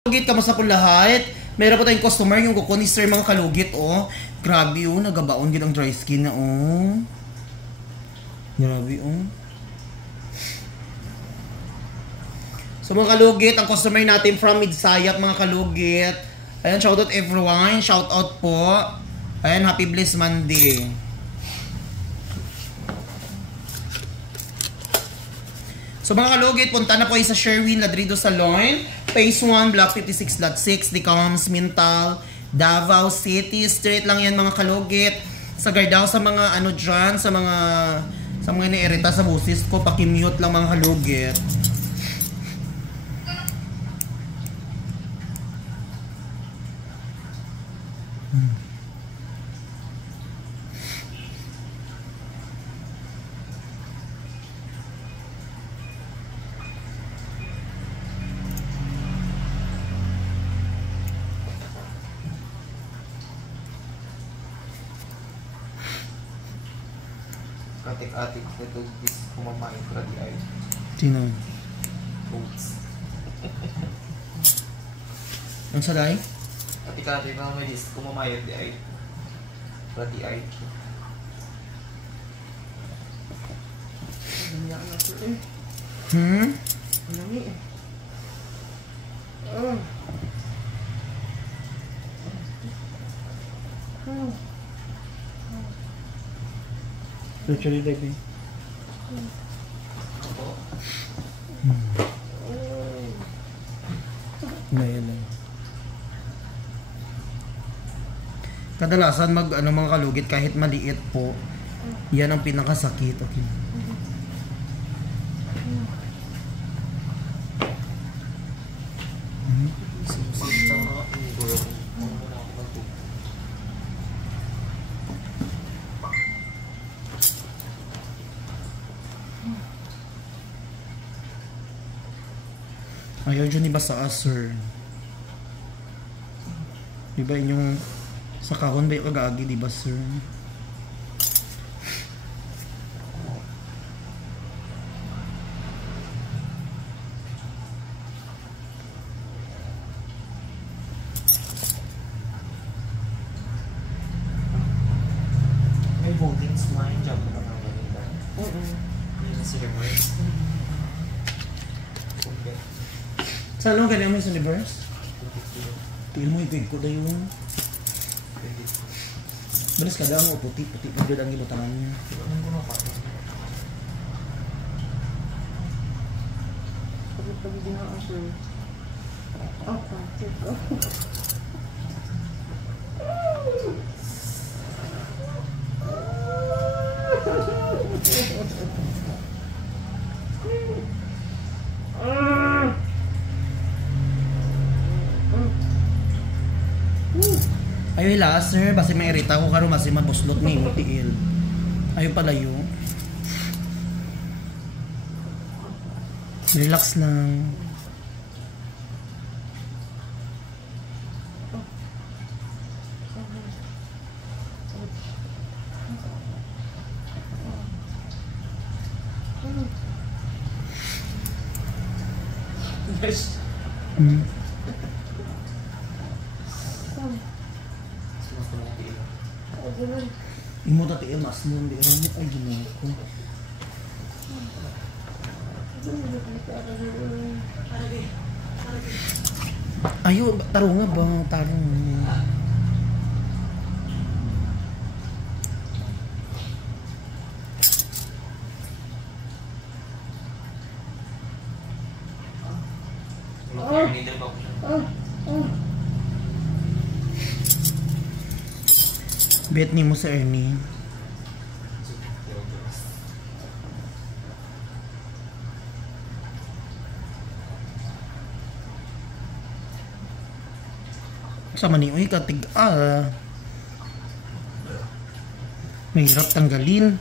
Kalugit, kamusta po lahat? Meron po tayong customer, yung kuko ni Sir mga kalugit, oh. Grabe, oh. Nagabaon gid ang dry skin na, oh. Grabe, oh. So mga kalugit, ang customer natin from Midsayap, mga kalugit. Ayan, shoutout everyone. Shoutout po. Ayan, happy blessed Monday. So mga kalugit, punta na po kayo sa Sherwin Ladrido Salon, Phase 1, Block 56, Lot 6, Decoms, Mintal, Davao City. Straight lang yan mga kalugit. Sa Gardao, sa mga ano dyan, sa mga iniirita sa busis ko, pakimute lang mga kalugit. Atik-atik nito bis kumamain ko di ay. Sino? Oops. Ang saday? Atik-atik na may dis kumamain di ay. Di ay. Namiyak na ko eh. Nami eh. Literally baby. Ngayon lang. Kadalasan mga kalugit kahit maliit po, yan ang pinakasakit. Okay. Ayaw dyan iba sa sir. Diba inyong sa kahon ba yung kagagi, diba sir? May voting smile job ko na ng ganito. Yun na si Reverse. Sa ano ganyan mo sa universe? Tingin mo ibig ko na yung balis ka daw mo, puti-puti pa dyan ang ilutangan niya. Ano ko na pa? Pag-ibig na ako sir. Check ko. Ayaw ila sir, basi mairita ko karon basi mabuslot ni mo tiil. Ayaw palayo. Relax lang. Yes. Imo ta tiil mas mo di ron ay ginoo ko. Ayo tarong nga ba tarong. Bet ni mo sa Ernie. Sama ni uy katig mahirap tanggalin.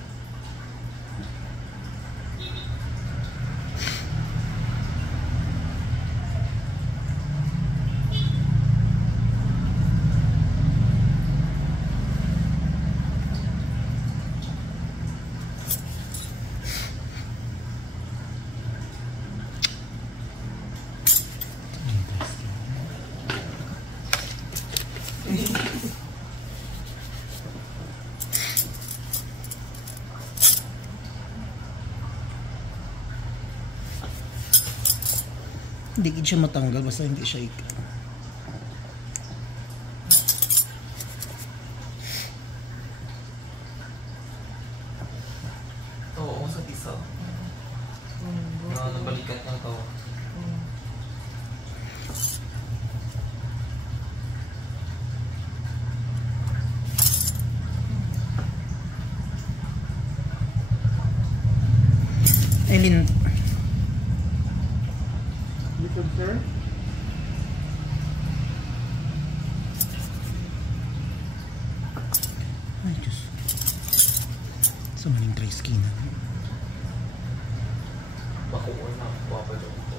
Hindi siya matanggal basta hindi siya Oo, sa tisa. Nabalikat ng to. Eileen. Likod, sir? Ay, Diyos. Sa maling dry skin. Bakuan na. Wapa dyan ito.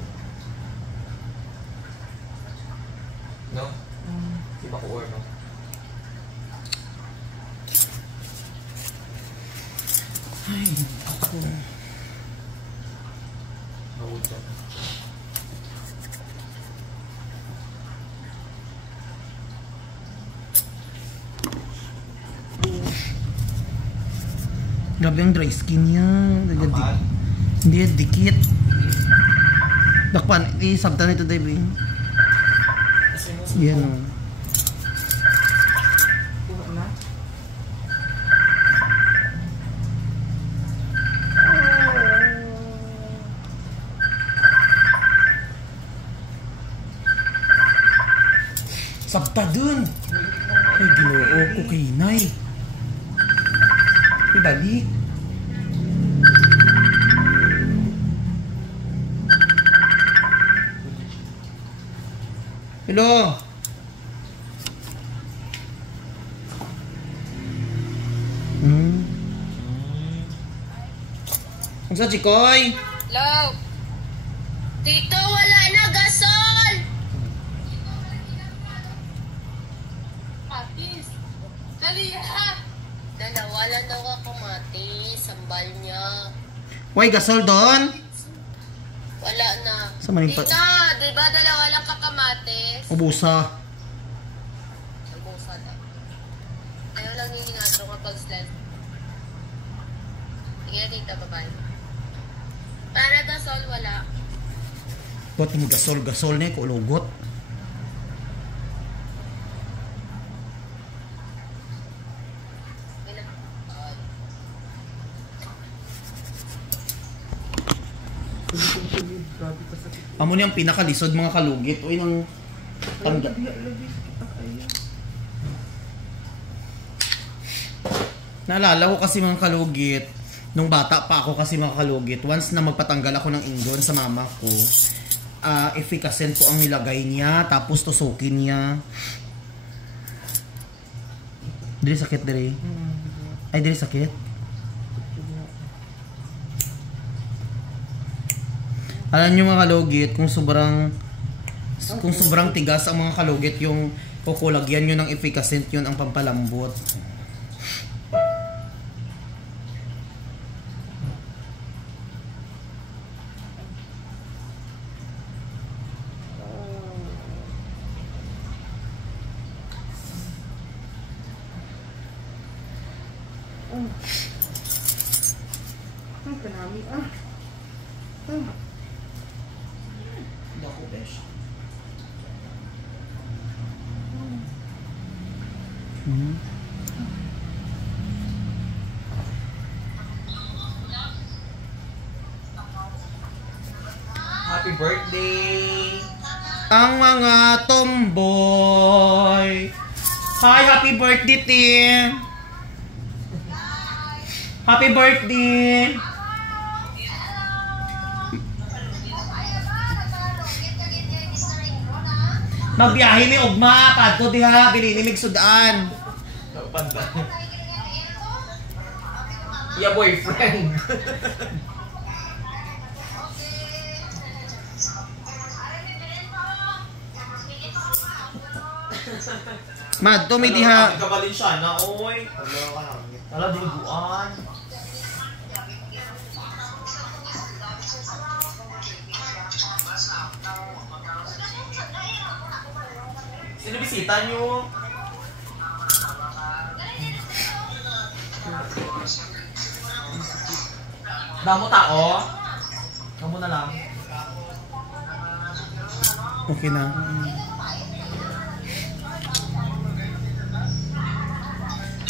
No? Si bakuan, no? Ay, ako. Nawod dyan. Grabe ang dry skin niya. Kapal? Hindi, dikit. Dakpan, isabtan ito, Dave. Yan o. Kuha na. Sabta dun. Ay, ginoo ko kay Nay. Ay, balik. Hello. Ang sa Chikoy? Hello? Tito, wala na gasol! Matis! Dali ha! Nanawalan daw ako, Matis. Sambal niya. Why, gasol doon? Wala na. Sa maling pa... Tita, di ba dalawa lang kakamatis? Ubusa. Ubusan na. Ayaw lang yung inato kapag slice. Sige, tita, bye-bye. Para gasol, wala. Ba't yung gasol-gasol na ko lugot? Grabe ka sakit. Amo niyang pinakalisod mga kalugit. Uy, nang tangga. Naalala ko kasi mga kalugit, nung bata pa ako kasi mga kalugit, once na magpatanggal ako ng ingon sa mama ko, efficacy po ang nilagay niya, tapos tusukin niya. Dili sakit, dili? Ay, dili sakit? Alam niyo mga kalugit, kung sobrang tigas ang mga kalugit, yung kukulagyan nyo ng efficacent, yun ang pampalambot. Ang kanami Dako, besh. Happy birthday! Ang mga tomboy. Hi, happy birthday, Tim. Happy birthday. Magbiyahe ni Ugma, padto diha, bilini mig sudan. Panda. Yeah, boyfriend. Mad, to may diha. Kabalin siya na, oy. Wala duluguan. Sino bisita nyo? Damo tao? Damo na lang. Okay na.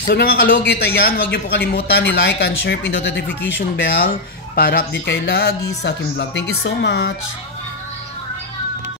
So mga kalugit, ayan, huwag niyo po kalimutan ni-like and share, pindot notification bell para update kayo lagi sa aking vlog. Thank you so much!